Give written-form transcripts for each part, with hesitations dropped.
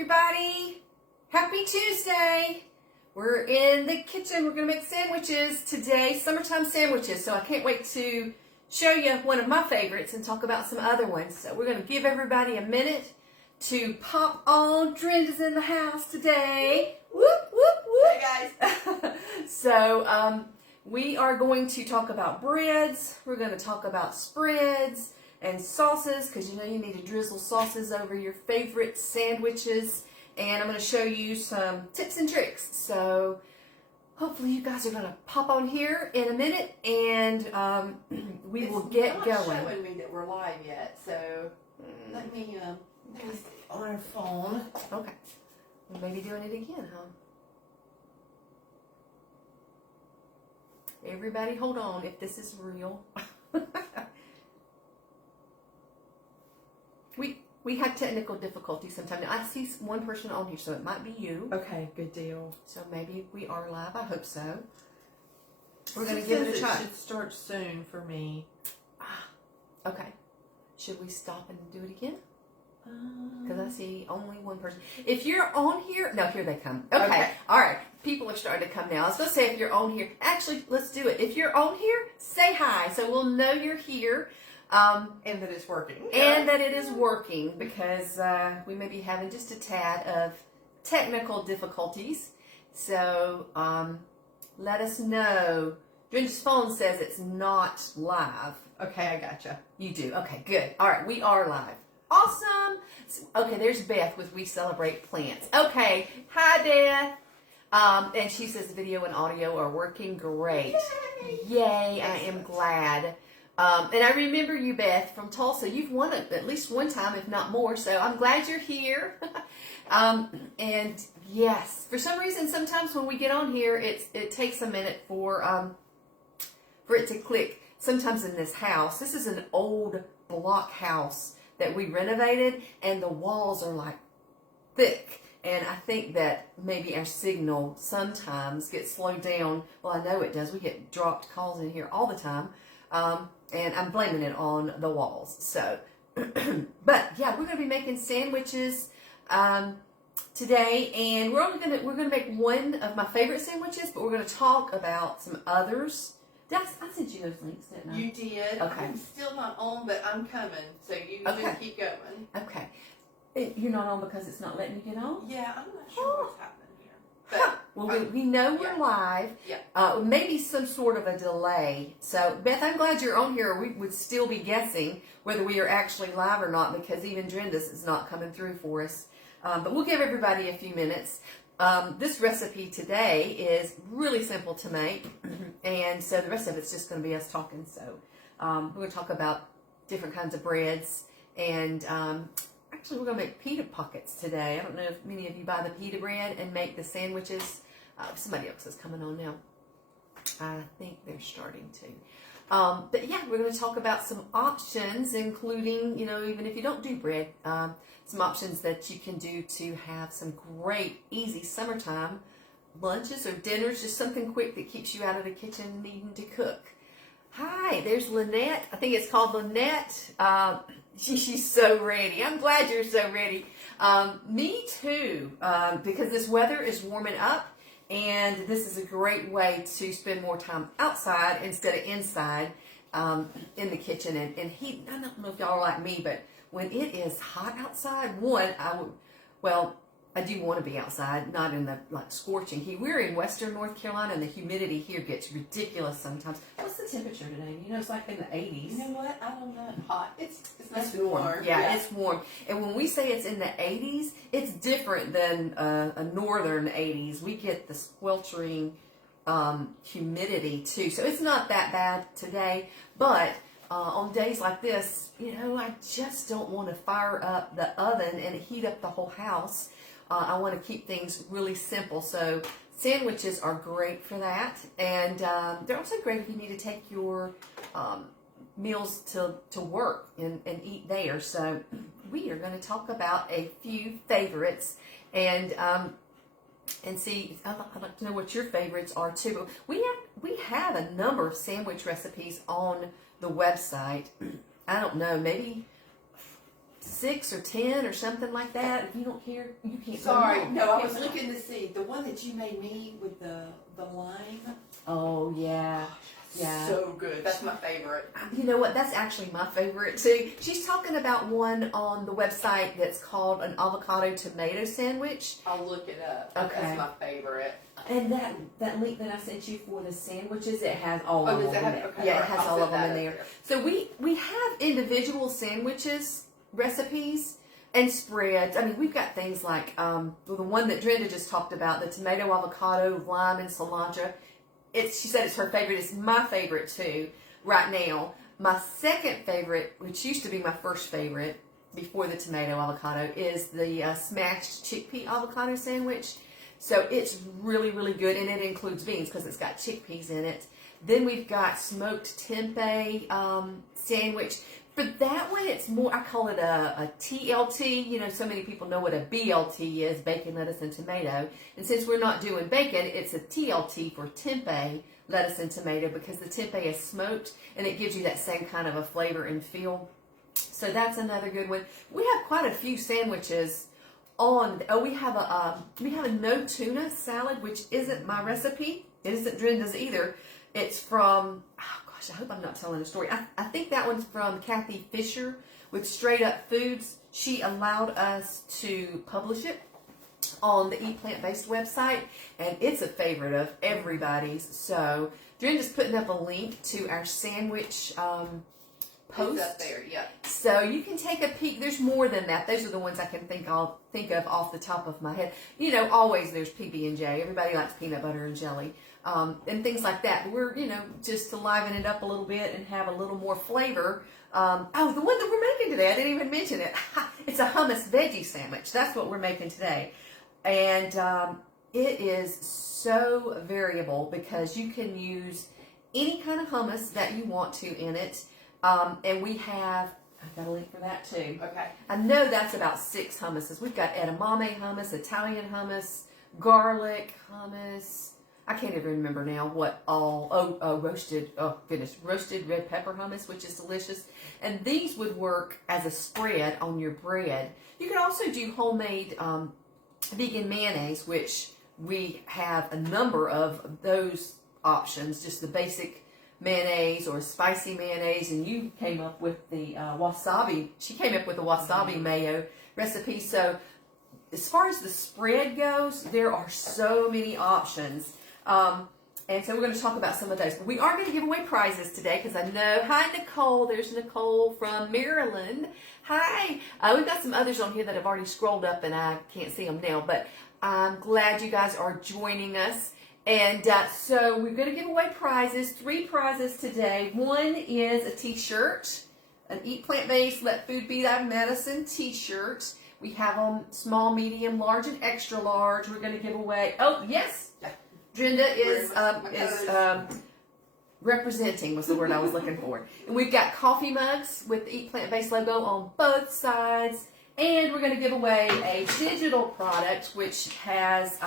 everybody. Happy Tuesday. We're in the kitchen. We're going to make sandwiches today, summertime sandwiches. So I can't wait to show you one of my favorites and talk about some other ones. So we're going to give everybody a minute to pop on. Drenda's in the house today. Whoop, whoop, whoop. Hey guys. So we are going to talk about breads. We're going to talk about spreads and sauces, because you know you need to drizzle sauces over your favorite sandwiches. And I'm going to show you some tips and tricks. So hopefully you guys are going to pop on here in a minute, and we will get going. It's not showing me that we're live yet, so let me on our phone. Okay. We may be doing it again, huh? Everybody hold on if this is real. We have technical difficulties sometimes. I see one person on here, so it might be you. Okay, good deal. So maybe we are live. I hope so. We're going to give it a try. It should start soon for me. Okay. Should we stop and do it again? Because I see only one person. If you're on here, no, here they come. Okay. All right. People are starting to come now. I was going to say if you're on here. Actually, let's do it. If you're on here, say hi, so we'll know you're here. And that it's working. And that it is working, because we may be having just a tad of technical difficulties. So let us know. Drenda's phone says it's not live. Okay, I gotcha. You do. Okay, good. All right, we are live. Awesome. Okay, there's Beth with We Celebrate Plants. Okay, hi Beth. And she says video and audio are working great. Yay, I am glad. And I remember you, Beth, from Tulsa. You've won it at least one time, if not more. So I'm glad you're here. And yes, for some reason, sometimes when we get on here, it takes a minute for it to click. Sometimes in this house, this is an old block house that we renovated, and the walls are like thick. And I think that maybe our signal sometimes gets slowed down. Well, I know it does. We get dropped calls in here all the time. And I'm blaming it on the walls. So, but yeah, we're going to be making sandwiches today, and we're gonna make one of my favorite sandwiches, but we're going to talk about some others. I sent you those links, didn't I? You did. Okay. I'm still not on, but I'm coming. So you just keep going. Okay. You're not on because it's not letting you get on? Yeah, I'm not sure what's happening here. But well, we know we're live. Yeah. Maybe some sort of a delay. So, Beth, I'm glad you're on here. We would still be guessing whether we are actually live or not, because even Drenda's is not coming through for us. But we'll give everybody a few minutes. This recipe today is really simple to make, and so the rest of it's just going to be us talking. So, we're going to talk about different kinds of breads, and actually, we're going to make pita pockets today. I don't know if many of you buy the pita bread and make the sandwiches. Somebody else is coming on now. I think they're starting to. But yeah, we're going to talk about some options, including, you know, even if you don't do bread, some options that you can do to have some great, easy summertime lunches or dinners, just something quick that keeps you out of the kitchen needing to cook. Hi, there's Lynette. I think it's called Lynette. She's so ready. I'm glad you're so ready. Me too, because this weather is warming up, and this is a great way to spend more time outside instead of inside in the kitchen and heat. I don't know if y'all are like me, but when it is hot outside, I do want to be outside, not in the scorching heat. We're in Western North Carolina, and the humidity here gets ridiculous sometimes. What's the temperature today? You know, it's like in the 80s. You know what? I don't know. Hot. It's nice and warm. Yeah, it's warm. And when we say it's in the 80s, it's different than a northern 80s. We get the sweltering humidity too. So it's not that bad today. But on days like this, you know, I just don't want to fire up the oven and heat up the whole house. I want to keep things really simple. So sandwiches are great for that. And they're also great if you need to take your meals to work and eat there. So we are going to talk about a few favorites and see. I'd like to know what your favorites are too. But we have a number of sandwich recipes on the website. I don't know, maybe 6 or 10 or something like that. If you don't care, you can't. Sorry, go no, I was looking to see the one that you made me with the lime. Oh yeah. Yeah. So good. That's my favorite. You know what? That's actually my favorite too. She's talking about one on the website that's called an avocado tomato sandwich. I'll look it up. Okay. That's my favorite. And that link that I sent you for the sandwiches, it has all of does them it in have- there. okay, Yeah, it alright, has I'll all set of them that in up there. there. So we have individual sandwiches recipes and spreads. I mean, we've got things like the one that Drenda just talked about, the tomato, avocado, lime, and cilantro. She said it's her favorite. It's my favorite too right now. My second favorite, which used to be my first favorite before the tomato avocado, is the smashed chickpea avocado sandwich. So it's really, really good, and it includes beans because it's got chickpeas in it. Then we've got smoked tempeh sandwich. For that one, it's more, I call it a TLT. You know, so many people know what a BLT is, bacon, lettuce, and tomato. And since we're not doing bacon, it's a TLT for tempeh, lettuce, and tomato because the tempeh is smoked and it gives you that same kind of a flavor and feel. So that's another good one. We have quite a few sandwiches on. Oh, we have a no tuna salad, which isn't my recipe. It isn't Drenda's either. It's from, oh gosh, I hope I'm not telling a story. I think that one's from Kathy Fisher with Straight Up Foods. She allowed us to publish it on the EatPlant-Based website, and it's a favorite of everybody's. So Drenda's putting up a link to our sandwich post. It's up there, yeah. So you can take a peek. There's more than that. Those are the ones I can think of off the top of my head. You know, always there's PB&J. Everybody likes peanut butter and jelly. And things like that. But we're, just to liven it up a little bit and have a little more flavor. The one that we're making today, I didn't even mention it. It's a hummus veggie sandwich. That's what we're making today. And it is so variable because you can use any kind of hummus that you want to in it. And we have, I've got a link for that too. Okay. I know that's about 6 hummuses. We've got edamame hummus, Italian hummus, garlic hummus. I can't even remember now what all. Roasted red pepper hummus, which is delicious. And these would work as a spread on your bread. You could also do homemade vegan mayonnaise, which we have a number of those options. Just the basic mayonnaise or spicy mayonnaise, and you came up with the wasabi. She came up with the wasabi mayo recipe. So as far as the spread goes, there are so many options. And so we're going to talk about some of those. But we are going to give away prizes today because I know. Hi, Nicole. There's Nicole from Maryland. Hi. We've got some others on here that have already scrolled up and I can't see them now. But I'm glad you guys are joining us. And so we're going to give away prizes. 3 prizes today. One is a t-shirt, an Eat Plant-Based, Let Food Be Thy Medicine t-shirt. We have them small, medium, large, and extra large. We're going to give away. Oh, yes. Drenda is representing was the word I was looking for. And we've got coffee mugs with the Eat Plant-Based logo on both sides. And we're going to give away a digital product which has,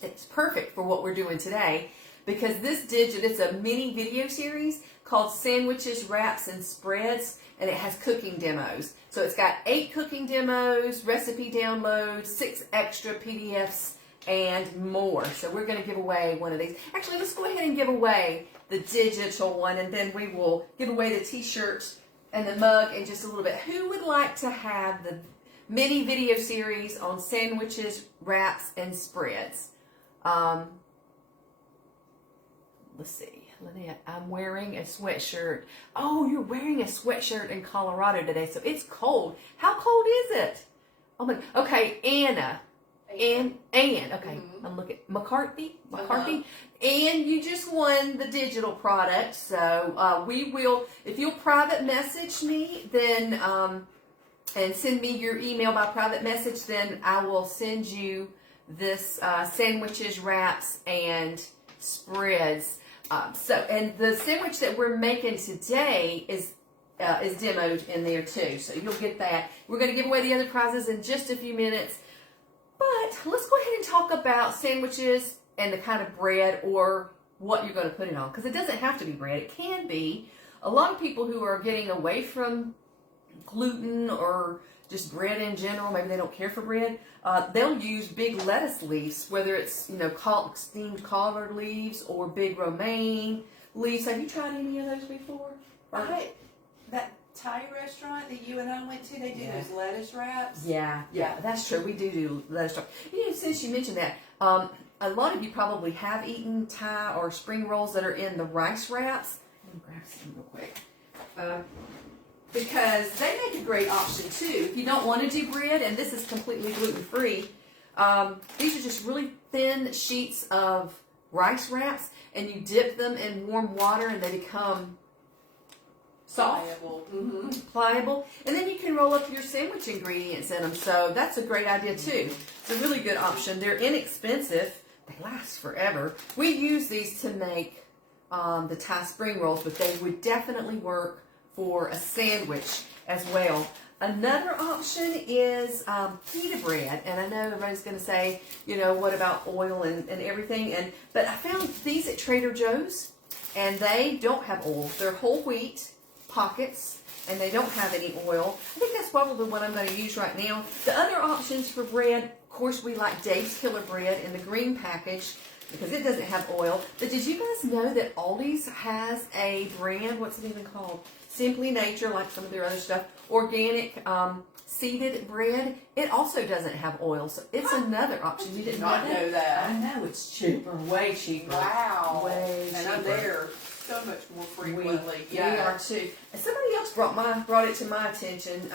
it's perfect for what we're doing today because it's a mini video series called Sandwiches, Wraps, and Spreads. And it has cooking demos. So it's got 8 cooking demos, recipe downloads, 6 extra PDFs, and more. So we're going to give away one of these. Actually, let's go ahead and give away the digital one, and then we will give away the t-shirt and the mug in just a little bit. Who would like to have the mini video series on sandwiches, wraps, and spreads? Let's see. Lynette, I'm wearing a sweatshirt. Oh, you're wearing a sweatshirt in Colorado today, so it's cold. How cold is it? Oh my. Okay, Anne. Okay. Mm-hmm. I'm looking. McCarthy. And you just won the digital product. So we will, if you'll private message me, then and send me your email by private message, then I will send you this sandwiches, wraps, and spreads. And the sandwich that we're making today is demoed in there too. So you'll get that. We're going to give away the other prizes in just a few minutes. But let's go ahead and talk about sandwiches and the kind of bread or what you're going to put it on. Because it doesn't have to be bread. It can be. A lot of people who are getting away from gluten or just bread in general, maybe they don't care for bread, they'll use big lettuce leaves, whether it's, you know, steamed collard leaves or big romaine leaves. Have you tried any of those before? That Thai restaurant that you and I went to, they do those lettuce wraps. Yeah, that's true. We do lettuce wraps. You know, since you mentioned that, a lot of you probably have eaten Thai or spring rolls that are in the rice wraps. Let me grab some real quick. Because they make a great option too. If you don't want to do bread, and this is completely gluten-free, these are just really thin sheets of rice wraps, and you dip them in warm water and they become soft, pliable, and then you can roll up your sandwich ingredients in them. So that's a great idea too. It's a really good option. They're inexpensive. They last forever. We use these to make the Thai spring rolls, but they would definitely work for a sandwich as well. Another option is pita bread, and I know everybody's going to say, you know, what about oil and everything? But I found these at Trader Joe's, and they don't have oil. They're whole wheat pockets, and they don't have any oil. I think that's probably what I'm going to use right now. The other options for bread, of course, we like Dave's Killer Bread in the green package because it doesn't have oil. But did you guys know that Aldi's has a brand? What's it even called? Simply Nature, like some of their other stuff, organic seeded bread. It also doesn't have oil, so it's another option. You did not know that. I know, it's cheaper, way cheaper. Wow. Way cheaper. And I'm there so much more frequently. We are too. And somebody else brought it to my attention.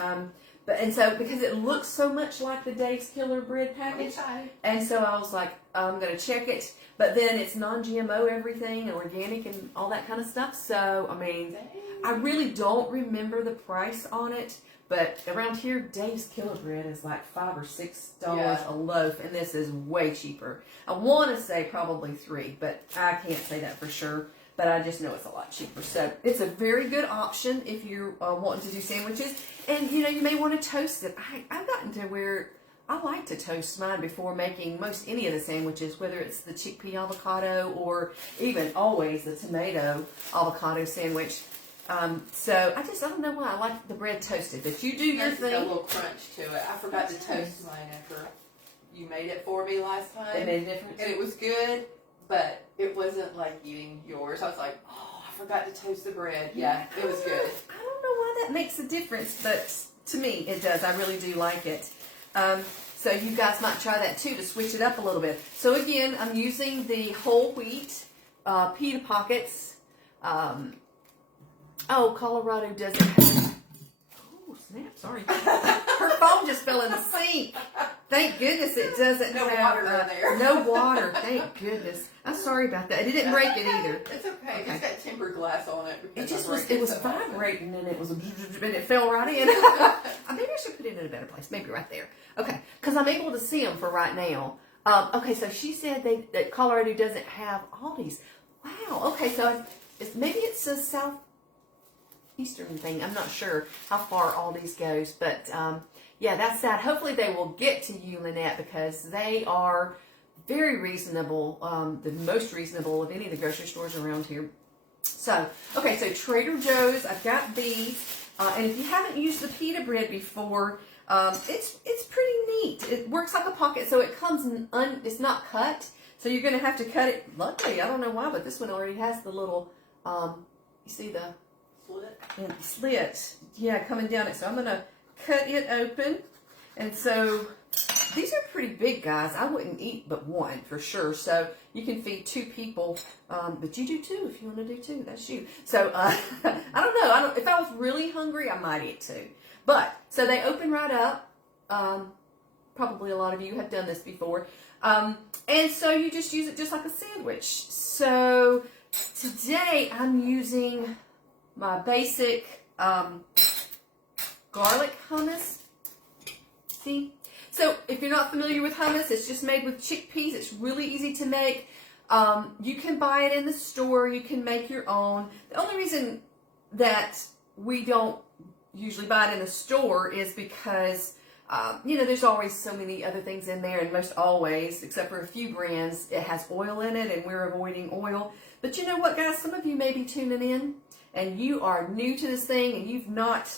So because it looks so much like the Dave's Killer Bread package, and so I was like, I'm going to check it. But then it's non-GMO everything, and organic and all that kind of stuff. So I mean, I really don't remember the price on it, but around here, Dave's Killer Bread is like $5 or $6 a loaf, and this is way cheaper. I want to say probably $3, but I can't say that for sure. But I just know it's a lot cheaper. So it's a very good option if you're wanting to do sandwiches. And, you know, you may want to toast it. I've gotten to where I like to toast mine before making most any of the sandwiches, whether it's the chickpea avocado or even always the tomato avocado sandwich. So I don't know why I like the bread toasted. But you do your thing. A little crunch to it. I forgot to toast mine after you made it for me last time. It made a difference. And it was good. But it wasn't like eating yours. I was like, oh, I forgot to toast the bread. Yeah, it was good. I don't know why that makes a difference, but to me it does. I really do like it. So you guys might try that too to switch it up a little bit. So again, I'm using the whole wheat pita pockets. Colorado doesn't have... Oh, snap, sorry. Her phone just fell in the sink. Thank goodness it doesn't have water in there. No water. Thank goodness. I'm sorry about that. It didn't break it either. It's okay. It's got tempered glass on it. It was vibrating and it was and it fell right in. Maybe I should put it in a better place. Maybe right there. Okay, because I'm able to see them for right now. Okay, so she said that Colorado doesn't have Aldi's. Wow. Okay, so maybe it's a southeastern thing. I'm not sure how far Aldi's goes, but yeah, that's sad. Hopefully they will get to you, Lynette, because they are very reasonable, the most reasonable of any of the grocery stores around here. So, okay, so Trader Joe's, I've got these. And if you haven't used the pita bread before, it's pretty neat. It works like a pocket, so it comes it's not cut. So you're going to have to cut it. Luckily, I don't know why, but this one already has the little, you see the slit. Yeah, coming down it. So I'm going to cut it open. And so these are pretty big, guys. I wouldn't eat but one for sure. So you can feed 2 people, but you do too if you want to do 2. That's you. So I don't know. If I was really hungry, I might eat 2. But so they open right up. Probably a lot of you have done this before. And so you just use it just like a sandwich. So today I'm using my basic garlic hummus. See? So if you're not familiar with hummus, it's just made with chickpeas. It's really easy to make. You can buy it in the store. You can make your own. The only reason that we don't usually buy it in the store is because, there's always so many other things in there, and most always, except for a few brands, it has oil in it, and we're avoiding oil. But you know what, guys? Some of you may be tuning in, and you are new to this thing, and you've not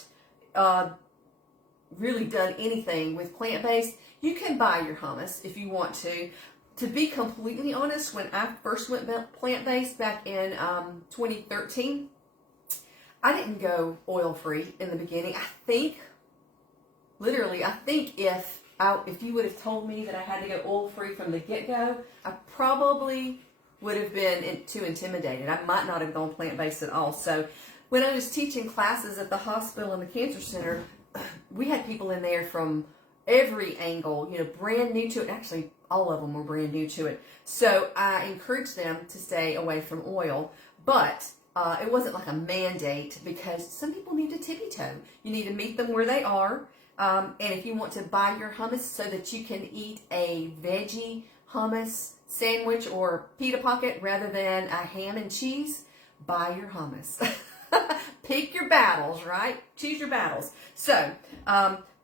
really done anything with plant-based, you can buy your hummus if you want to. To be completely honest, when I first went plant-based back in 2013, I didn't go oil-free in the beginning. I think if you would have told me that I had to go oil-free from the get-go, I probably would have been too intimidated. I might not have gone plant-based at all. So when I was teaching classes at the hospital and the cancer center, we had people in there from every angle, brand new to it. Actually, all of them were brand new to it. So I encouraged them to stay away from oil, but it wasn't like a mandate because some people need to tippy-toe. You need to meet them where they are. And if you want to buy your hummus so that you can eat a veggie hummus sandwich or pita pocket rather than a ham and cheese, buy your hummus. Pick your battles, right? Choose your battles. So,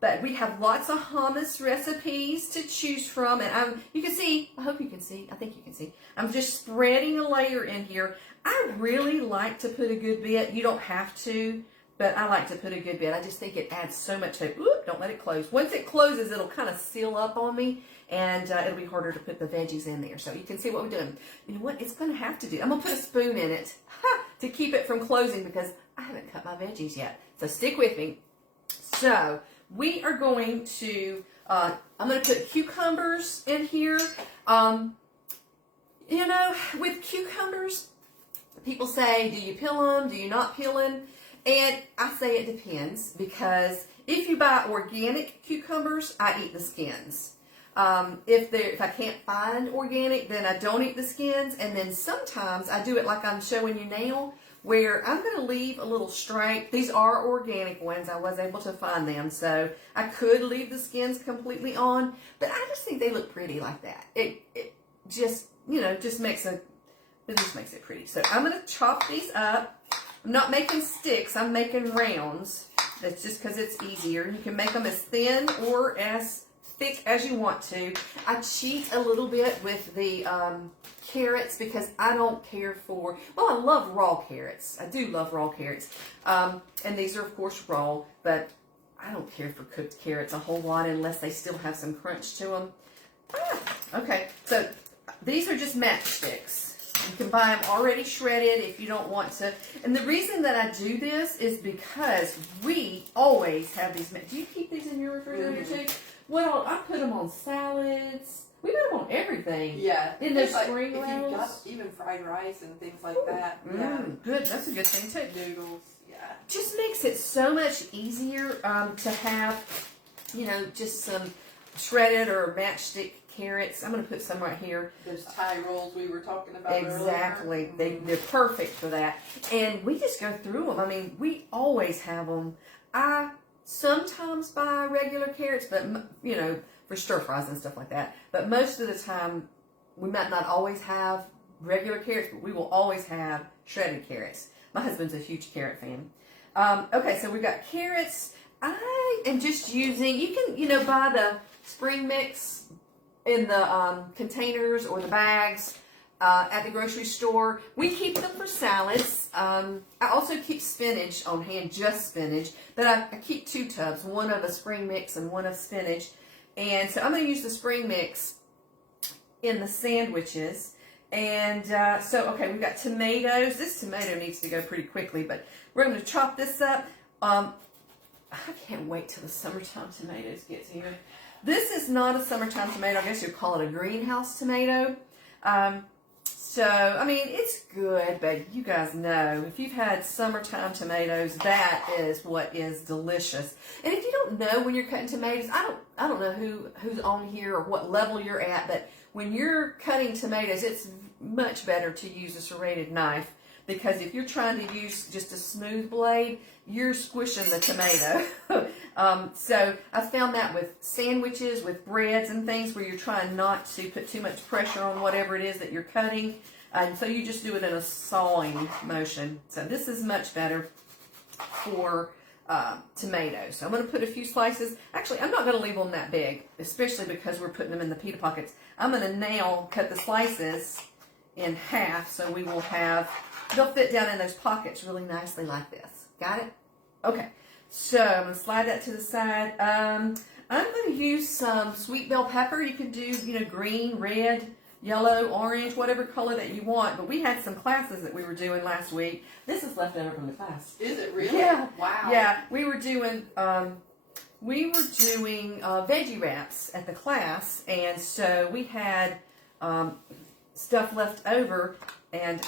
but we have lots of hummus recipes to choose from. And you can see, I hope you can see, I think you can see, I'm just spreading a layer in here. I really like to put a good bit. You don't have to, but I like to put a good bit. I just think it adds so much to it. Oop, don't let it close. Once it closes, it'll kind of seal up on me, and it'll be harder to put the veggies in there. So you can see what we're doing. You know what? It's going to have to do. I'm going to put a spoon in it to keep it from closing because I haven't cut my veggies yet. So stick with me. So we are going to, I'm going to put cucumbers in here. With cucumbers, people say, do you peel them? Do you not peel them? And I say it depends, because if you buy organic cucumbers, I eat the skins. If I can't find organic, then I don't eat the skins. And then sometimes I do it like I'm showing you now, where I'm going to leave a little stripe. These are organic ones. I was able to find them, so I could leave the skins completely on, but I just think they look pretty like that. It just, just makes it pretty. So I'm going to chop these up. I'm not making sticks. I'm making rounds. That's just because it's easier. You can make them as thin or as thick as you want to. I cheat a little bit with the carrots because I don't care for, I love raw carrots. I do love raw carrots. And these are, of course, raw, but I don't care for cooked carrots a whole lot unless they still have some crunch to them. Okay, so these are just matchsticks. You can buy them already shredded if you don't want to. And the reason that I do this is because we always have these. Do you keep these in your refrigerator too? Well, I put them on salads. We put them on everything. Yeah. In the spring rolls. If you've got even fried rice and things like that. Yeah. Good. That's a good thing too. Noodles. Yeah. Just makes it so much easier to have, just some shredded or matchstick carrots. I'm going to put some right here. Those Thai rolls we were talking about exactly. earlier. They're perfect for that. And we just go through them. I mean, we always have them. I sometimes buy regular carrots, but, for stir fries and stuff like that. But most of the time, we might not always have regular carrots, but we will always have shredded carrots. My husband's a huge carrot fan. Okay, so we got carrots. I am just using, you can, buy the spring mix in the containers or the bags at the grocery store. We keep them for salads. I also keep spinach on hand, just spinach, but I keep 2 tubs, one of a spring mix and one of spinach. And so I'm going to use the spring mix in the sandwiches. And okay, we've got tomatoes. This tomato needs to go pretty quickly, but we're going to chop this up. I can't wait till the summertime tomatoes get here. This is not a summertime tomato. I guess you'd call it a greenhouse tomato. It's good, but you guys know, if you've had summertime tomatoes, that is what is delicious. And if you don't know when you're cutting tomatoes, I don't know who's on here or what level you're at, but when you're cutting tomatoes, it's much better to use a serrated knife, because if you're trying to use just a smooth blade, you're squishing the tomato. So I found that with sandwiches, with breads and things, where you're trying not to put too much pressure on whatever it is that you're cutting. And so you just do it in a sawing motion. So this is much better for tomatoes. So I'm going to put a few slices. Actually, I'm not going to leave them that big, especially because we're putting them in the pita pockets. I'm going to now cut the slices in half, so we will have, they'll fit down in those pockets really nicely like this. Got it? Okay. So I'm going to slide that to the side. I'm going to use some sweet bell pepper. You can do, green, red, yellow, orange, whatever color that you want. But we had some classes that we were doing last week. This is left over from the class. Is it really? Yeah. Wow. Yeah, we were doing veggie wraps at the class, and so we had stuff left over, and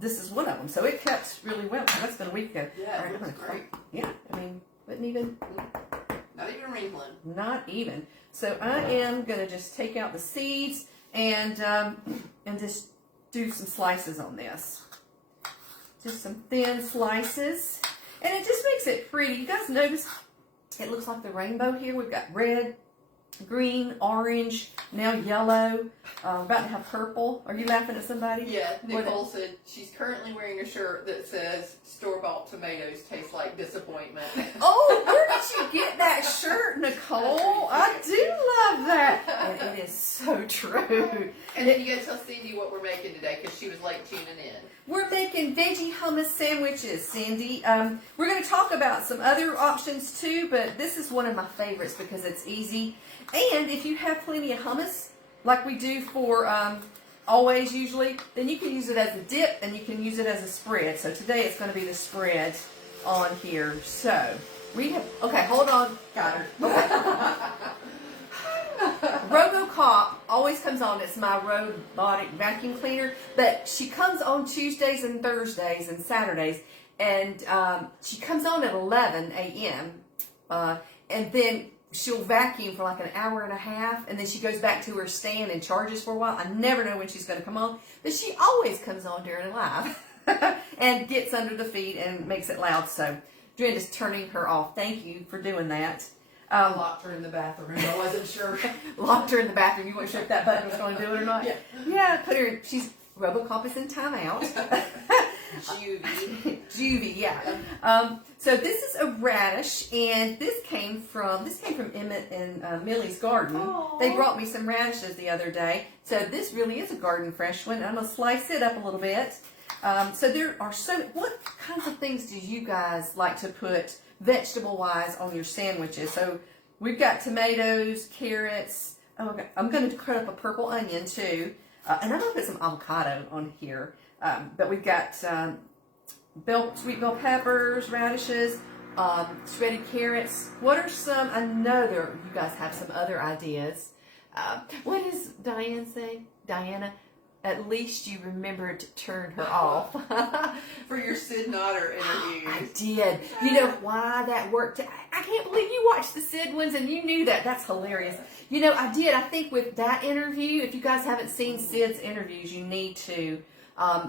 this is one of them. So it cuts really well. That's been a week ago. Yeah, All right, it looks great. Yeah, I mean, wouldn't even. Not even wrinkling. Not even. So I am going to just take out the seeds and just do some slices on this. Just some thin slices. And it just makes it pretty. You guys notice it looks like the rainbow here. We've got red, green, orange, now yellow, about to have purple. Are you laughing at somebody? Yeah, Nicole said she's currently wearing a shirt that says store-bought tomatoes taste like disappointment. Oh, where did you get that shirt, Nicole? I do love that. And it is so true. And then you got to tell Cindy what we're making today because she was late tuning in. We're making veggie hummus sandwiches, Cindy. We're going to talk about some other options too, but this is one of my favorites because it's easy. And if you have plenty of hummus, like we do for always usually, then you can use it as a dip and you can use it as a spread. So today it's going to be the spread on here. So we have, okay, hold on. Got her. RoboCop always comes on. It's my robotic vacuum cleaner, but she comes on Tuesdays and Thursdays and Saturdays, and she comes on at 11 a.m. And then she'll vacuum for like an hour and a half, and then she goes back to her stand and charges for a while. I never know when she's going to come on, but she always comes on during live and gets under the feet and makes it loud. So Drenda's turning her off. Thank you for doing that. I locked her in the bathroom. I wasn't sure. Locked her in the bathroom. You weren't sure if that button was going to do it or not? Yeah. Yeah, put her in. RoboCop is in timeout. Juvie, yeah. So this is a radish, and this came from Emmett and Millie's garden. Aww. They brought me some radishes the other day. So this really is a garden fresh one. I'm going to slice it up a little bit. So there are what kinds of things do you guys like to put vegetable-wise on your sandwiches? So we've got tomatoes, carrots. Oh, okay. I'm going to cut up a purple onion too. And I'm going to put some avocado on here. But we've got sweet bell peppers, radishes, shredded carrots. What are some? I know you guys have some other ideas. What is Diane saying? Diana, at least you remembered to turn her off. For your Sid Nodder interviews. I did. You know why that worked? I can't believe you watched the Sid ones and you knew that. That's hilarious. You know, I did. I think with that interview, if you guys haven't seen Sid's interviews, you need to.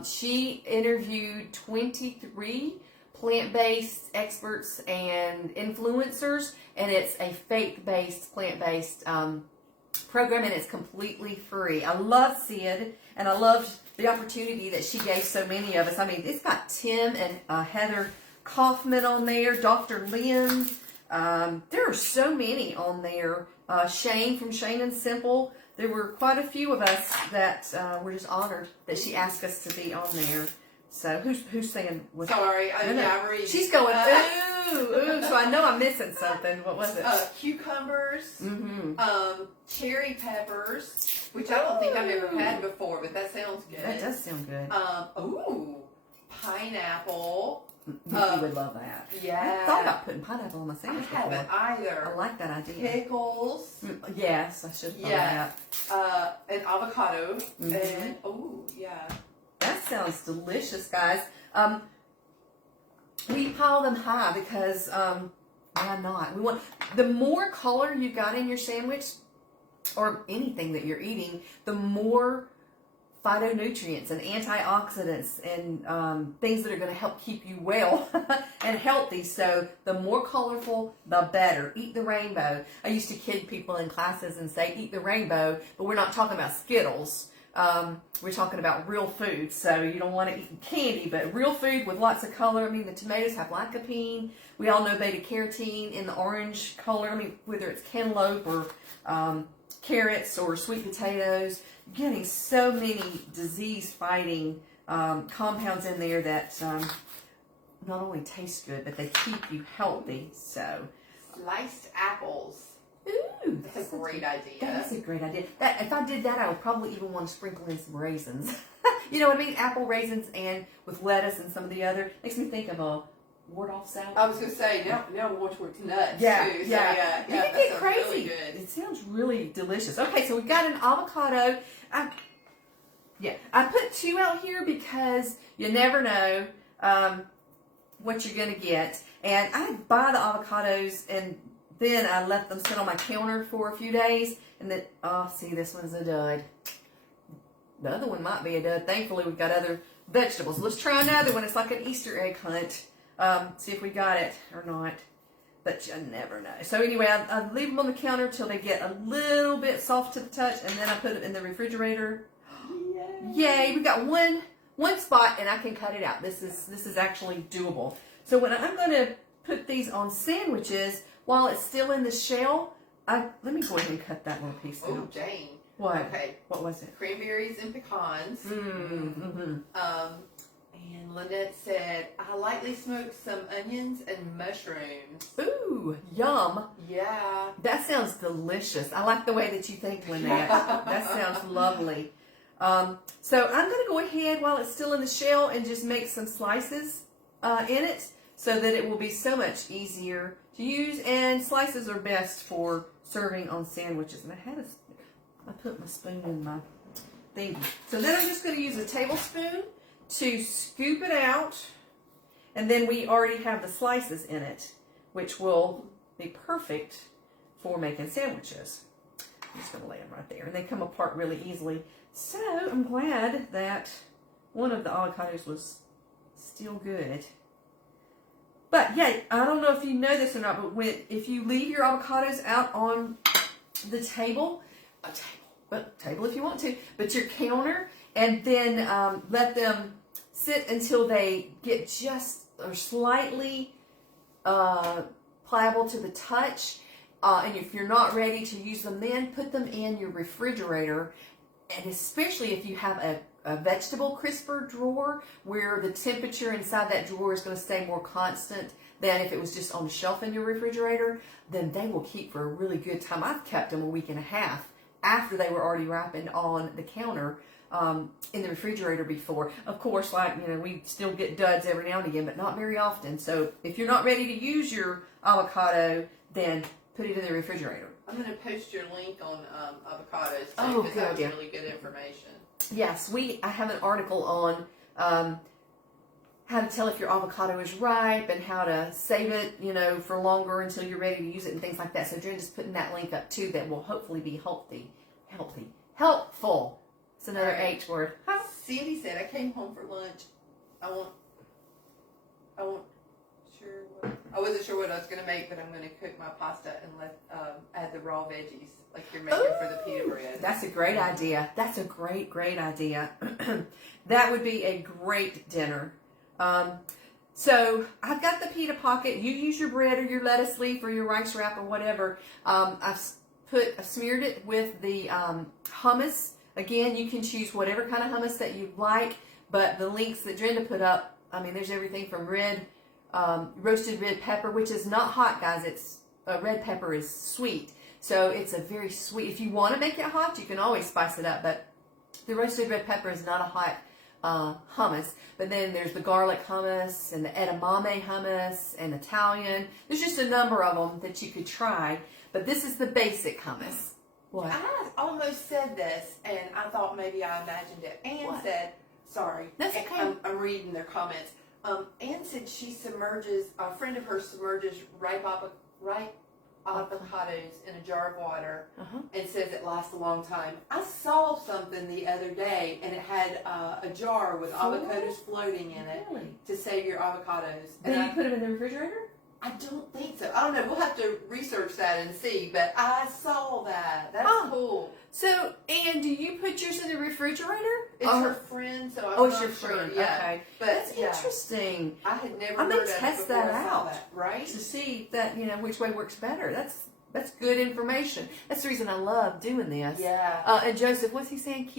She interviewed 23 plant-based experts and influencers, and it's a faith-based, plant-based program, and it's completely free. I love Sid, and I loved the opportunity that she gave so many of us. I mean, it's got Tim and Heather Kaufman on there, Dr. Lynn. There are so many on there. Shane from Shane and Simple. There were quite a few of us that were just honored that she asked us to be on there. So who's saying? Sorry, I'm reading. She's going ooh. So I know I'm missing something. What was it? Cucumbers, Mm-hmm. cherry peppers, which I don't think I've ever had before, but that sounds good. That does sound good. Pineapple. You would love that. Yeah. I thought about putting pineapple on my I sandwich haven't before. either. I like that idea. Pickles. Yes, I should. Yeah. And avocado. Mm-hmm. And That sounds delicious, guys. We pile them high because why not? We want the more color you got in your sandwich or anything that you're eating, the more phytonutrients and antioxidants and things that are going to help keep you well and healthy. So the more colorful, the better. Eat the rainbow. I used to kid people in classes and say, eat the rainbow, but we're not talking about Skittles. We're talking about real food. So you don't want to eat candy, but real food with lots of color. I mean, the tomatoes have lycopene. We all know beta carotene in the orange color. I mean, whether it's cantaloupe or carrots or sweet potatoes, getting so many disease-fighting compounds in there that not only taste good, but they keep you healthy. So, sliced apples. ooh, That's a great idea. That is a great idea. That if I did that, I would probably even want to sprinkle in some raisins. You know what I mean? Apple raisins and with lettuce and some of the other. Makes me think of a ward-off salad. I was gonna say now we're going towards nuts too. Yeah. So, You yeah, can that get sounds crazy. really good. It sounds really delicious. Okay, so we've got an avocado. I put 2 out here because you never know what you're gonna get. And I buy the avocados and then I let them sit on my counter for a few days. And then, oh, see, this one's a dud. The other one might be a dud. Thankfully, we've got other vegetables. Let's try another one. It's like an Easter egg hunt. See if we got it or not. But you never know. So anyway, I leave them on the counter till they get a little bit soft to the touch, and then I put them in the refrigerator. Yay! We got one spot, and I can cut it out. This is actually doable. So when I'm going to put these on sandwiches, while it's still in the shell, let me go ahead and cut that little piece Oh, out. Jane. What? Okay. What was it? Cranberries and pecans. Mm-hmm. And Lynette said, I lightly smoked some onions and mushrooms. Ooh, yum. Yeah. That sounds delicious. I like the way that you think, Lynette. That sounds lovely. So I'm going to go ahead while it's still in the shell and just make some slices in it so that it will be so much easier to use. And slices are best for serving on sandwiches. And I put my spoon in my thingy. So then I'm just going to use a tablespoon to scoop it out. And then we already have the slices in it, which will be perfect for making sandwiches. I'm just going to lay them right there. And they come apart really easily. So I'm glad that one of the avocados was still good. But yeah, I don't know if you know this or not, but if you leave your avocados out on the table if you want to, but your counter, and then let them sit until they get just or slightly pliable to the touch. And if you're not ready to use them then, put them in your refrigerator. And especially if you have a vegetable crisper drawer where the temperature inside that drawer is going to stay more constant than if it was just on the shelf in your refrigerator, then they will keep for a really good time. I've kept them a week and a half after they were already ripened on the counter in the refrigerator before. Of course, we still get duds every now and again, but not very often. So if you're not ready to use your avocado, then put it in the refrigerator. I'm going to post your link on avocados too, Oh, because good that's idea. really good information. Yes, I have an article on how to tell if your avocado is ripe and how to save it, for longer until you're ready to use it and things like that. So Jen is putting that link up too that will hopefully be helpful. It's another H word. Sandy said, I came home for lunch. I wasn't sure what I was going to make, but I'm going to cook my pasta and add the raw veggies like you're making for the pita bread. That's a great idea. That's a great idea. That would be a great dinner. So I've got the pita pocket. You use your bread or your lettuce leaf or your rice wrap or whatever. I've smeared it with the hummus. Again, you can choose whatever kind of hummus that you like, but the links that Drenda put up, there's everything from roasted red pepper, which is not hot, guys. It's red pepper is sweet, so it's a very sweet. If you want to make it hot, you can always spice it up, but the roasted red pepper is not a hot hummus. But then there's the garlic hummus and the edamame hummus and Italian. There's just a number of them that you could try, but this is the basic hummus. What? I almost said this, and I thought maybe I imagined it. Anne said, sorry. That's okay. I'm reading their comments. Anne said a friend of hers submerges ripe avocados in a jar of water and says it lasts a long time. I saw something the other day, and it had a jar with avocados floating in it to save your avocados. Then you put them in the refrigerator? I don't think so. I don't know. We'll have to research that and see, but I saw that. That's cool. So, Anne, do you put yours in the refrigerator? It's her friend, so I'm not your sure. friend. Yeah. Okay. But that's interesting. I had never I may heard of test it before that I saw out, that, right? To see that, which way works better. That's good information. That's the reason I love doing this. Yeah. And Joseph, what's he saying?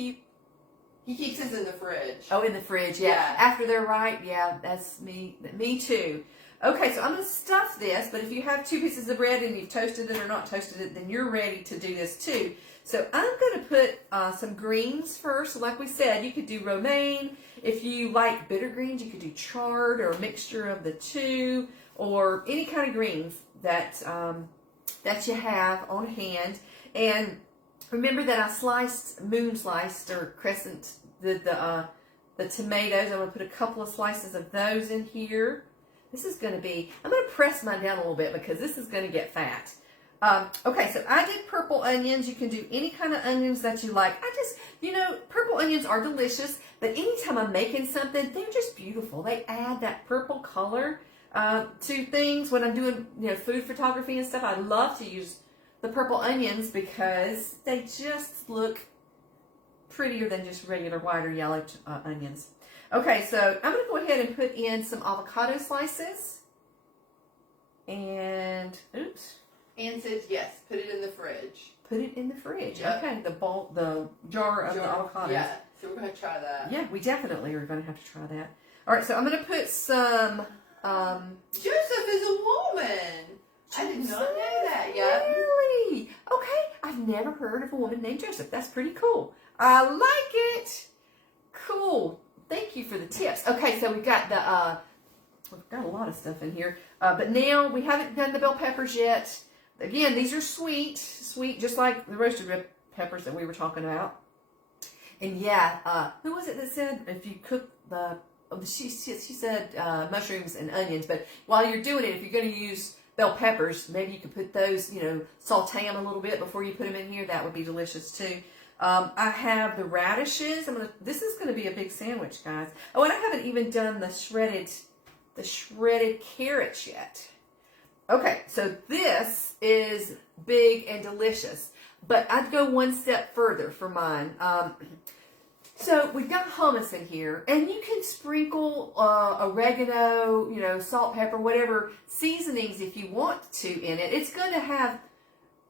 He keeps his in the fridge. Oh, in the fridge, yeah. After they're ripe, yeah, that's me too. Okay, so I'm going to stuff this, but if you have 2 pieces of bread and you've toasted it or not toasted it, then you're ready to do this too. So I'm going to put some greens first. Like we said, you could do romaine. If you like bitter greens, you could do chard or a mixture of the two, or any kind of greens that that you have on hand. And remember that I moon sliced or crescent the tomatoes. I'm going to put a couple of slices of those in here. This is going to be, I'm going to press mine down a little bit because this is going to get fat. Okay, so I did purple onions. You can do any kind of onions that you like. Purple onions are delicious, but anytime I'm making something, they're just beautiful. They add that purple color to things. When I'm doing, food photography and stuff, I love to use the purple onions because they just look prettier than just regular white or yellow onions. Okay, so I'm going to go ahead and put in some avocado slices. And, oops. Ann says yes, put it in the fridge. Put it in the fridge. Yep. Okay, the jar of the avocados. Yeah, so we're going to try that. Yeah, we definitely are going to have to try that. All right, so I'm going to put some... Joseph is a woman. I did not know that yet. Really? Okay, I've never heard of a woman named Joseph. That's pretty cool. I like it. Cool. Thank you for the tips. Okay, so we've got we've got a lot of stuff in here. But now we haven't done the bell peppers yet. Again, these are sweet, just like the roasted red peppers that we were talking about. And yeah, who was it that said if you cook she said mushrooms and onions, but while you're doing it, if you're going to use bell peppers, maybe you could put those, saute them a little bit before you put them in here. That would be delicious too. I have the radishes. This is going to be a big sandwich, guys. Oh, and I haven't even done the shredded carrots yet. Okay, so this is big and delicious, but I'd go one step further for mine. So we've got hummus in here, and you can sprinkle oregano, salt, pepper, whatever seasonings if you want to in it. It's going to have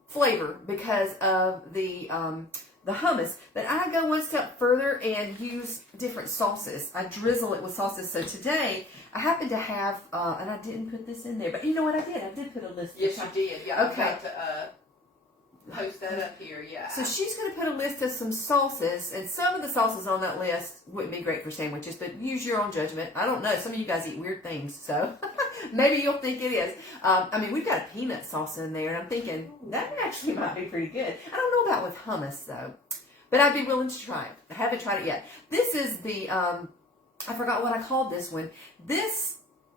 flavor because of the hummus, but I go one step further and use different sauces. I drizzle it with sauces. So today I happen to have, and I didn't put this in there, but you know what I did? I did put a list. Yes, you did. Yeah, okay. I'm about to post that up here. Yeah. So she's going to put a list of some sauces, and some of the sauces on that list wouldn't be great for sandwiches, but use your own judgment. I don't know. Some of you guys eat weird things, so maybe you'll think it is. We've got a peanut sauce in there, and I'm thinking that actually might be pretty good. I don't know about with hummus, though, but I'd be willing to try it. I haven't tried it yet. This is the, I forgot what I called this one. This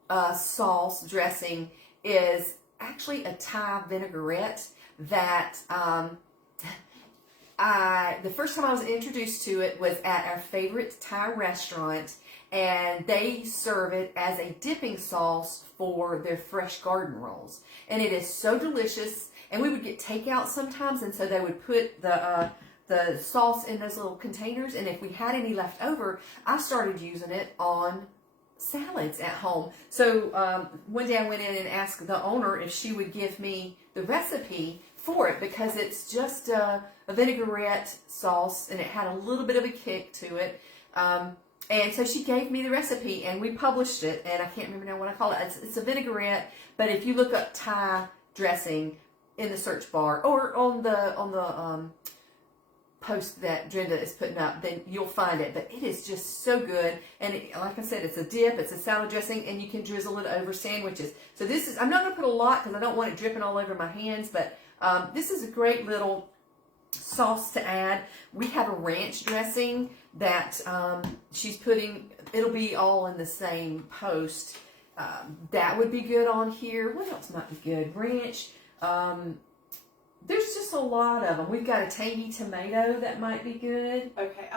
sauce dressing is actually a Thai vinaigrette that the first time I was introduced to it was at our favorite Thai restaurant, and they serve it as a dipping sauce for their fresh garden rolls, and it is so delicious. And we would get takeout sometimes, and so they would put the sauce in those little containers, and if we had any left over, I started using it on salads at home. So one day I went in and asked the owner if she would give me the recipe for it, because it's just a vinaigrette sauce and it had a little bit of a kick to it. And so she gave me the recipe and we published it, and I can't remember now what I call it. It's a vinaigrette, but if you look up Thai dressing in the search bar or on the post that Drenda is putting up, then you'll find it. But it is just so good, and like I said, it's a dip, it's a salad dressing, and you can drizzle it over sandwiches. So this is, I'm not going to put a lot because I don't want it dripping all over my hands, but this is a great little sauce to add. We have a ranch dressing that she's putting, it'll be all in the same post. That would be good on here. What else might be good? Ranch. There's just a lot of them. We've got a tangy tomato that might be good. Okay.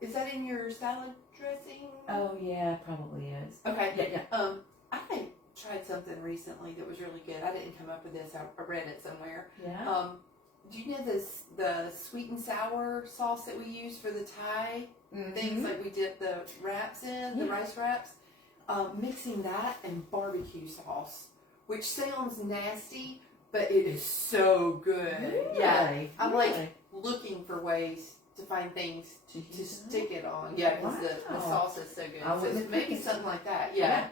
Is that in your salad dressing? Oh, yeah, probably is. Okay. Yeah. I tried something recently that was really good. I didn't come up with this. I read it somewhere. Yeah. Do you know the sweet and sour sauce that we use for the Thai things, like we dip the wraps in, the rice wraps? Mixing that and barbecue sauce, which sounds nasty, but it is so good. Really? Yeah. I'm like looking for ways to find things to use stick it on. Yeah, because the Wow. salsa is so good. I So wouldn't have maybe picked something like that. Yeah.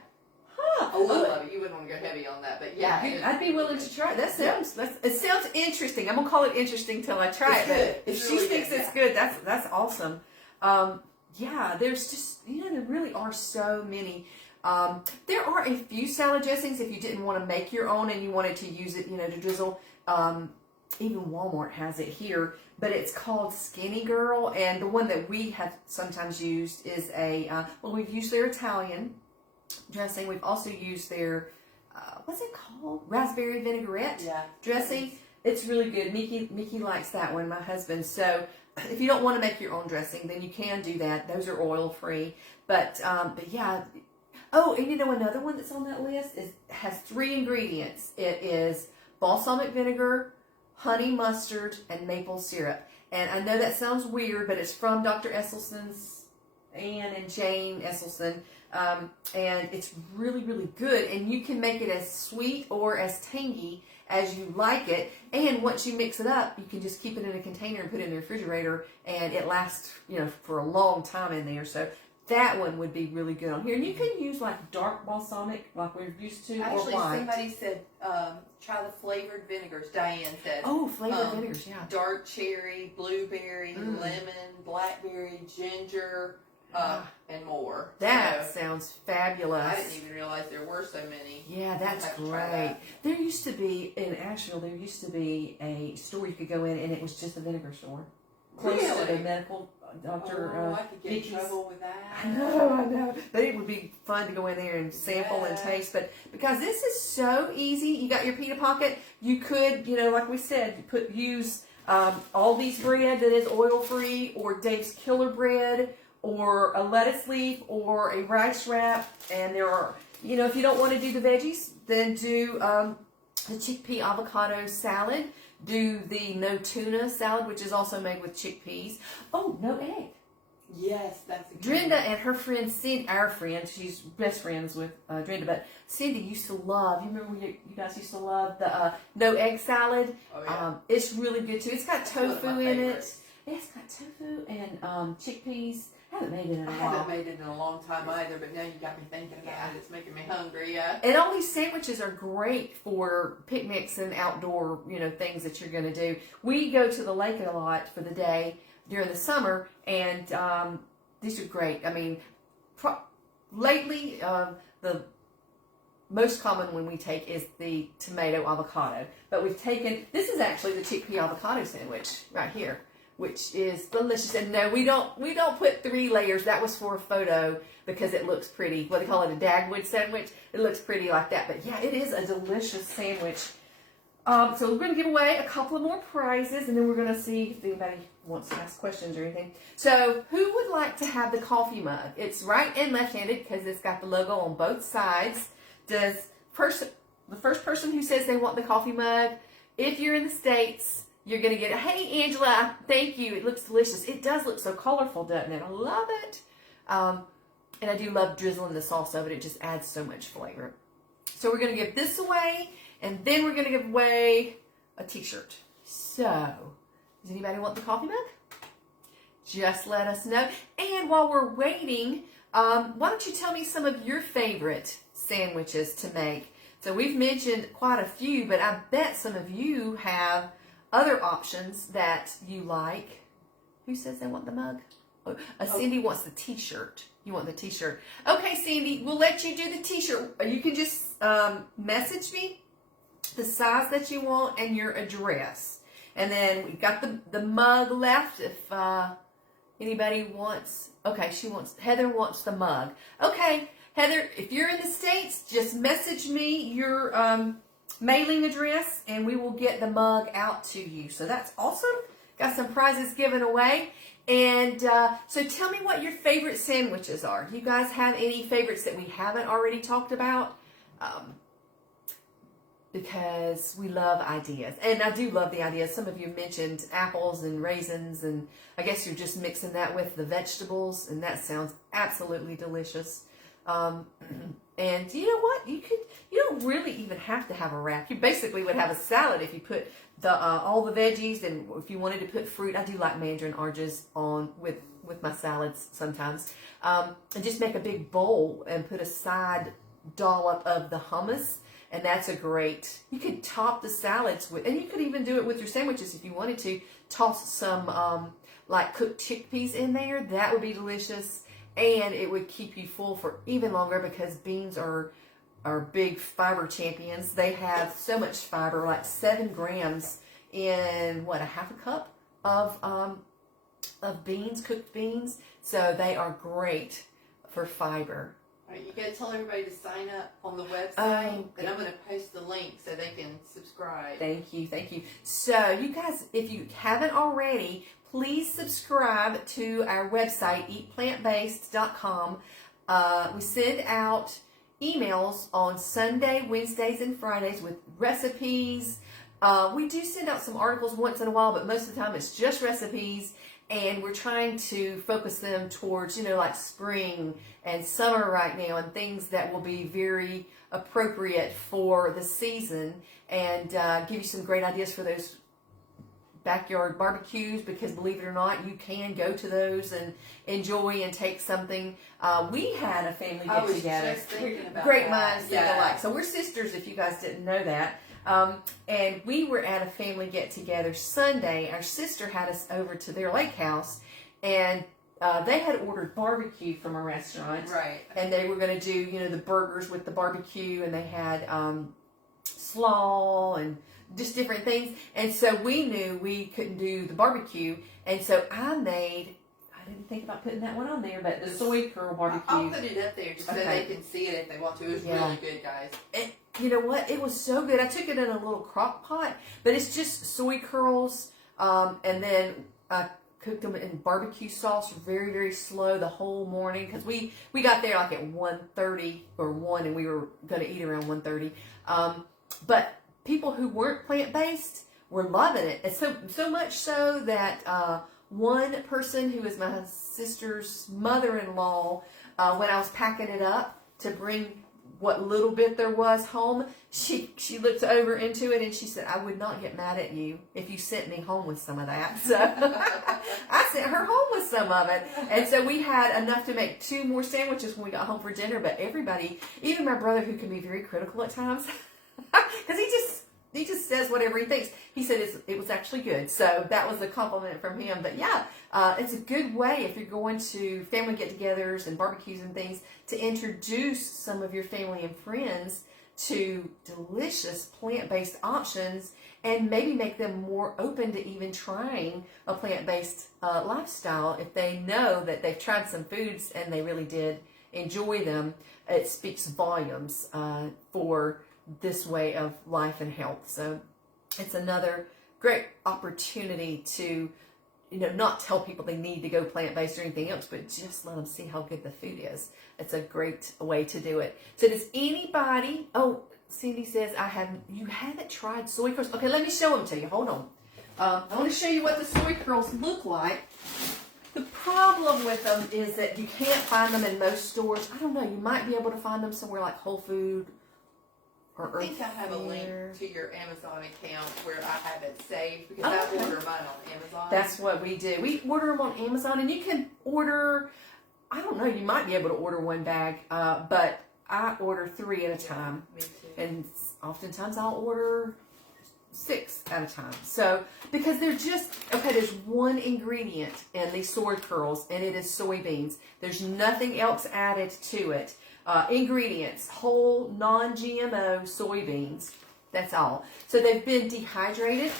Huh. A little of it. You wouldn't want to go heavy on that, but yeah. I'd be willing to try it. It sounds interesting. I'm gonna call it interesting till I try It's it. good. But if It's she really thinks good, it's good, that's awesome. Yeah, there's just there really are so many. There are a few salad dressings if you didn't want to make your own and you wanted to use it, to drizzle. Even Walmart has it here, but it's called Skinny Girl, and the one that we have sometimes used is we've used their Italian dressing. We've also used their what's it called? Raspberry vinaigrette dressing. It's really good. Mickey likes that one, my husband. So if you don't want to make your own dressing, then you can do that. Those are oil free. But yeah. Oh, and another one that's on that list has 3 ingredients. It is balsamic vinegar, honey mustard, and maple syrup. And I know that sounds weird, but it's from Dr. Esselson's, Ann and Jane Esselson. And it's really, really good. And you can make it as sweet or as tangy as you like it. And once you mix it up, you can just keep it in a container and put it in the refrigerator, and it lasts, for a long time in there. So that one would be really good on here. And you can use like dark balsamic, like we're used to, Actually, or white. somebody said try the flavored vinegars. Diane said. Oh, flavored vinegars, yeah. Dark cherry, blueberry, lemon, blackberry, ginger, and more. That sounds fabulous. I didn't even realize there were so many. Yeah, that's great. There used to be, in Asheville, a store you could go in, and it was just a vinegar store. Close to the medical doctor. I could get in trouble with that. I know. But it would be fun to go in there and sample and taste. But because this is so easy, you got your pita pocket. You could, like we said, use all these bread that is oil free, or Dave's Killer bread, or a lettuce leaf, or a rice wrap. And there are, if you don't want to do the veggies, then do the chickpea avocado salad. Do the no tuna salad, which is also made with chickpeas. Oh, no egg. Yes, that's a good Drenda one. and her friend Cindy, our friend, she's best friends with Drenda, but Cindy used to love, you remember you guys used to love the no egg salad? Oh, yeah. It's really good too. It's got tofu in favorites. it. It's got tofu and chickpeas. I haven't made it in a I while. haven't made it in a long time either, but now you got me thinking about it. It's making me hungry, yeah. And all these sandwiches are great for picnics and outdoor, things that you're going to do. We go to the lake a lot for the day during the summer, and these are great. I mean, lately, the most common one we take is the tomato avocado. But we've taken, this is actually the chickpea avocado sandwich right here, which is delicious. And no, we don't put 3 layers. That was for a photo because it looks pretty. What they call it, a Dagwood sandwich. It looks pretty like that. But yeah, it is a delicious sandwich. So we're going to give away a couple of more prizes, and then we're going to see if anybody wants to ask questions or anything. So who would like to have the coffee mug? It's right and left-handed because it's got the logo on both sides. The first person who says they want the coffee mug, if you're in the States, you're going to get it. Hey, Angela, thank you. It looks delicious. It does look so colorful, doesn't it? I love it. And I do love drizzling the salsa, but it just adds so much flavor. So we're going to give this away, and then we're going to give away a t-shirt. So, does anybody want the coffee mug? Just let us know. And while we're waiting, why don't you tell me some of your favorite sandwiches to make? So we've mentioned quite a few, but I bet some of you have other options that you like. Who says they want the mug? Oh, Cindy wants the t-shirt. You want the t-shirt. Okay, Cindy, we'll let you do the t-shirt. You can just message me the size that you want and your address. And then we've got the mug left if anybody wants. Okay, Heather wants the mug. Okay, Heather, if you're in the States, just message me your mailing address and we will get the mug out to you. So that's awesome. Got some prizes given away. And so tell me what your favorite sandwiches are. You guys have any favorites that we haven't already talked about? Because we love ideas. And I do love the ideas. Some of you mentioned apples and raisins, and I guess you're just mixing that with the vegetables, and that sounds absolutely delicious. And you know what? You don't really even have to have a wrap. You basically would have a salad if you put all the veggies, and if you wanted to put fruit. I do like mandarin oranges on with my salads sometimes. And just make a big bowl and put a side dollop of the hummus, and that's a great. You could top the salads with, and you could even do it with your sandwiches if you wanted to. Toss some like cooked chickpeas in there. That would be delicious. And it would keep you full for even longer, because beans are big fiber champions. They have so much fiber, like 7 grams in a half a cup of beans, cooked beans. So they are great for fiber. All right, you got to tell everybody to sign up on the website, and I'm going to post the link so they can subscribe. Thank you. So you guys, if you haven't already, please subscribe to our website, EatPlant-Based.com. We send out emails on Sunday, Wednesdays, and Fridays with recipes. We do send out some articles once in a while, but most of the time it's just recipes. And we're trying to focus them towards, like spring and summer right now, and things that will be very appropriate for the season, and give you some great ideas for those backyard barbecues, because believe it or not, you can go to those and enjoy and take something. We had a family get together. Just thinking about great that. minds think alike. So we're sisters, if you guys didn't know that. And we were at a family get together Sunday. Our sister had us over to their lake house, and they had ordered barbecue from a restaurant. Right. And they were going to do, the burgers with the barbecue, and they had slaw and just different things. And so we knew we couldn't do the barbecue, and so I didn't think about putting that one on there, but the soy curl barbecue. I'll put it up there just so they can see it if they want to. It was really good, guys. And you know what? It was so good. I took it in a little crock pot, but it's just soy curls, and then I cooked them in barbecue sauce very, very slow the whole morning, because we got there like at 1:30 or 1, and we were going to eat around 1:30. But people who weren't plant-based were loving it. It's so much so that one person who is my sister's mother-in-law, when I was packing it up to bring what little bit there was home, she looked over into it and she said, "I would not get mad at you if you sent me home with some of that." So I sent her home with some of it. And so we had enough to make 2 more sandwiches when we got home for dinner. But everybody, even my brother, who can be very critical at times, because he just says whatever he thinks, he said it was actually good. So that was a compliment from him. But yeah, it's a good way, if you're going to family get-togethers and barbecues and things, to introduce some of your family and friends to delicious plant-based options, and maybe make them more open to even trying a plant-based lifestyle. If they know that they've tried some foods and they really did enjoy them, it speaks volumes for this way of life and health. So it's another great opportunity to, not tell people they need to go plant-based or anything else, but just let them see how good the food is. It's a great way to do it. So does anybody, Cindy says, you haven't tried soy curls. Okay, let me show them to you. Hold on. I want to show you what the soy curls look like. The problem with them is that you can't find them in most stores. I don't know, you might be able to find them somewhere like Whole Food. I think I have a link to your Amazon account where I have it saved, because I order mine on Amazon. That's what we do. We order them on Amazon, and you can order, I don't know, you might be able to order 1 bag, but I order 3 at a time. Me too. And oftentimes I'll order 6 at a time. So, because they're just, there's 1 ingredient in these soy curls, and it is soybeans. There's nothing else added to it. Ingredients: whole, non-GMO soybeans. That's all. So they've been dehydrated,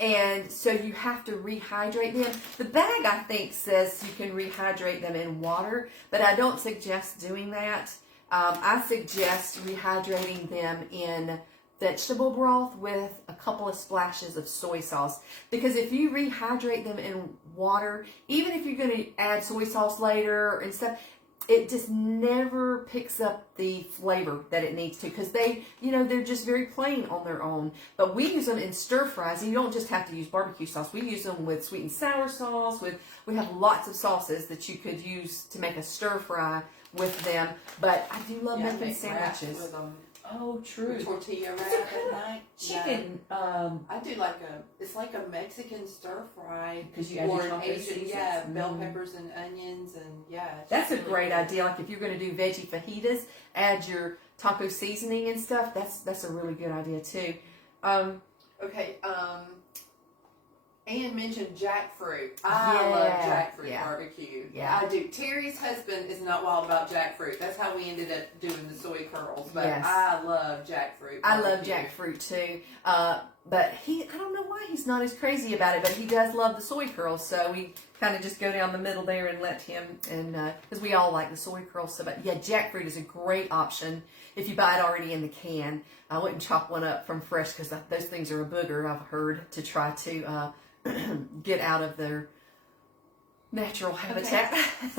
and so you have to rehydrate them. The bag, I think, says you can rehydrate them in water, but I don't suggest doing that. I suggest rehydrating them in vegetable broth with a couple of splashes of soy sauce, because if you rehydrate them in water, even if you're going to add soy sauce later and stuff, it just never picks up the flavor that it needs to, because they're just very plain on their own. But we use them in stir fries, and you don't just have to use barbecue sauce. We use them with sweet and sour sauce. We have lots of sauces that you could use to make a stir fry with them. But I do love Yeah, I making make wraps sandwiches. with them. Oh, true. Tortilla wrap Is it at kind of night. Chicken. I do it's like a Mexican stir fry. Because you add Or your an taco Asian, seasons. bell peppers and onions and it's That's a really great good. idea. Like if you're going to do veggie fajitas, add your taco seasoning and stuff. That's a really good idea too. Okay, Anne mentioned jackfruit. I love jackfruit barbecue. Yeah. I do. Terry's husband is not wild about jackfruit. That's how we ended up doing the soy curls. But Yes. I love jackfruit. I love barbecue. jackfruit too. But I don't know why he's not as crazy about it, but he does love the soy curls. So we kind of just go down the middle there and let him, and because we all like the soy curls. So, but yeah, jackfruit is a great option if you buy it already in the can. I wouldn't chop one up from fresh because those things are a booger, I've heard, to try to get out of their natural habitat.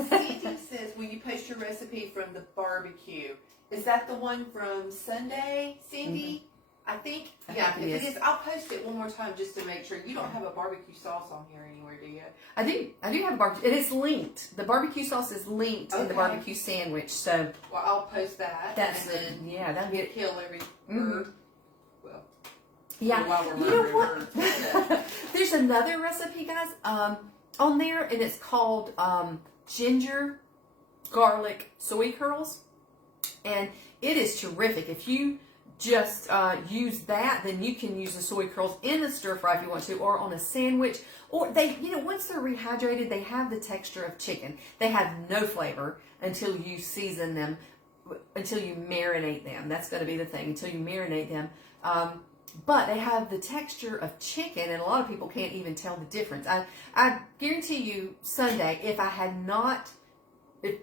Sandy says, will you post your recipe from the barbecue? Is that the one from Sunday, Sandy? I think, I yeah, think if it is, I'll post it one more time just to make sure. You don't have a barbecue sauce on here anywhere, do you? I do have a barbecue, and it's linked. The barbecue sauce is linked in the Okay. barbecue sandwich, so Well, I'll post that. that's and then that'll get kill every Mhm. bird. Well, yeah. while we're You know murdering what? birds. There's another recipe, guys, on there, and it's called ginger garlic soy curls, and it is terrific. If you just use that, then you can use the soy curls in the stir fry if you want to, or on a sandwich. Or they, once they're rehydrated, they have the texture of chicken. They have no flavor until you season them, until you marinate them. That's going to be the thing, until you marinate them. But they have the texture of chicken, and a lot of people can't even tell the difference. I guarantee you, Sunday, if I had not, if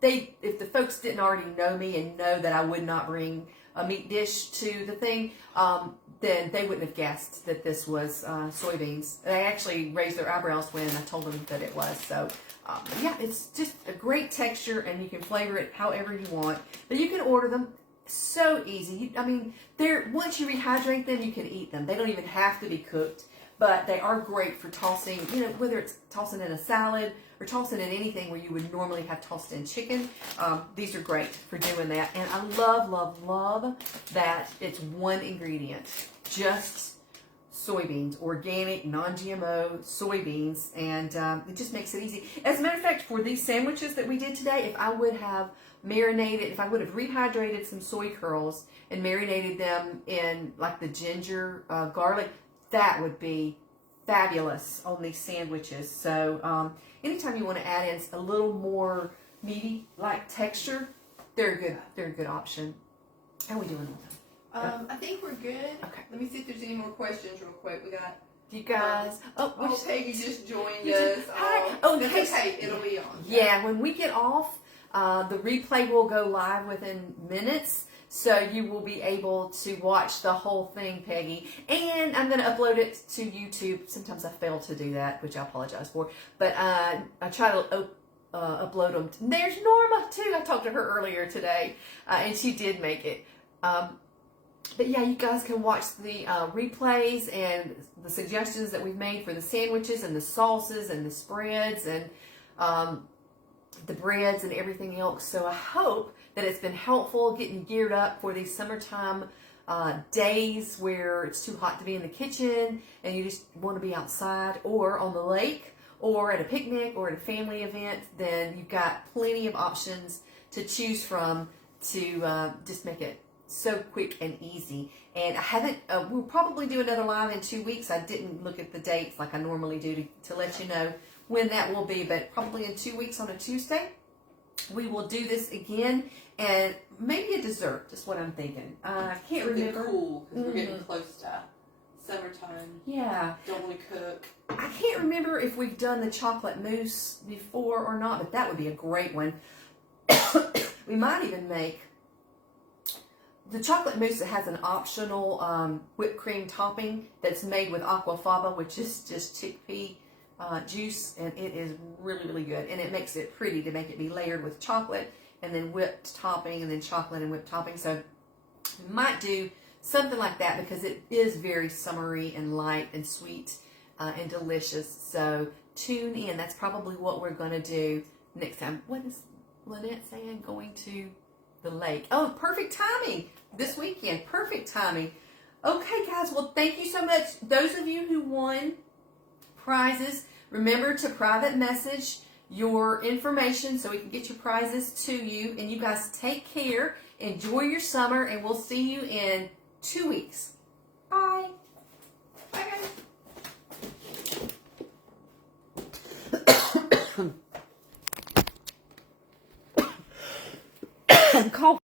the folks didn't already know me and know that I would not bring a meat dish to the thing, then they wouldn't have guessed that this was soybeans. They actually raised their eyebrows when I told them that it was. So, yeah, it's just a great texture, and you can flavor it however you want. But you can order them. So easy. Once you rehydrate them, you can eat them. They don't even have to be cooked, but they are great for tossing, whether it's tossing in a salad or tossing in anything where you would normally have tossed in chicken. These are great for doing that. And I love, love, love that it's one ingredient, just soybeans, organic, non-GMO soybeans, and it just makes it easy. As a matter of fact, for these sandwiches that we did today, if I would have rehydrated some soy curls and marinated them in like the ginger garlic, that would be fabulous on these sandwiches. So anytime you want to add in a little more meaty like texture, they're a good option. How are we doing on them? I think we're good. Okay. Let me see if there's any more questions real quick. We got. You guys, Peggy just joined You us. just- hi. Oh, that's hey, okay. It'll be on. yeah, when we get off, the replay will go live within minutes, so you will be able to watch the whole thing, Peggy. And I'm going to upload it to YouTube. Sometimes I fail to do that, which I apologize for. But I try to upload them. There's Norma, too. I talked to her earlier today, and she did make it. But yeah, you guys can watch the replays and the suggestions that we've made for the sandwiches and the sauces and the spreads and the breads and everything else. So I hope that it's been helpful getting geared up for these summertime days where it's too hot to be in the kitchen and you just want to be outside or on the lake or at a picnic or at a family event. Then you've got plenty of options to choose from to just make it so quick and easy. And I haven't, we'll probably do another live in 2 weeks. I didn't look at the dates like I normally do to let you know when that will be, but probably in 2 weeks on a Tuesday, we will do this again, and maybe a dessert, just what I'm thinking. I can't Something remember. cool, because we're getting close to summertime. Yeah. Don't want to cook. I can't remember if we've done the chocolate mousse before or not, but that would be a great one. We might even make the chocolate mousse that has an optional whipped cream topping that's made with aquafaba, which is just chickpea juice, and it is really, really good. And it makes it pretty to make it be layered with chocolate and then whipped topping and then chocolate and whipped topping. So we might do something like that because it is very summery and light and sweet and delicious. So tune in. That's probably what we're going to do next time. What is Lynette saying going to the lake. Oh, perfect timing this weekend. Perfect timing. Okay, guys. Well, thank you so much. Those of you who won prizes, remember to private message your information so we can get your prizes to you. And you guys take care. Enjoy your summer, and we'll see you in 2 weeks. Bye. Bye, guys. Call